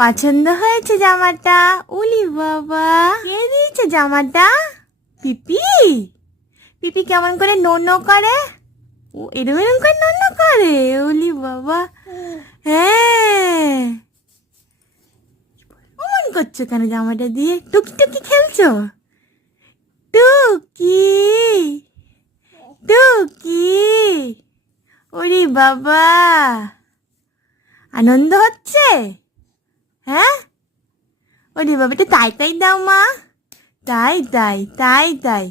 পছন্দ হয়েছে জামাটা? উলি বাবা, কে দিয়েছে জামাটা? পিপি। পিপি কেমন করে নো করে? ও এরম এরম করে নো করে? উলি বাবা, হ্যাঁ। অমন করছো কেন জামাটা দিয়ে? টুকি টুকি খেলছো? টুকি টুকি, ওরে বাবা, আনন্দ হচ্ছে? হ্যাঁ, ওরে বাবা, তো তাই তাই দাও মা, তাই তাই তাই তাই।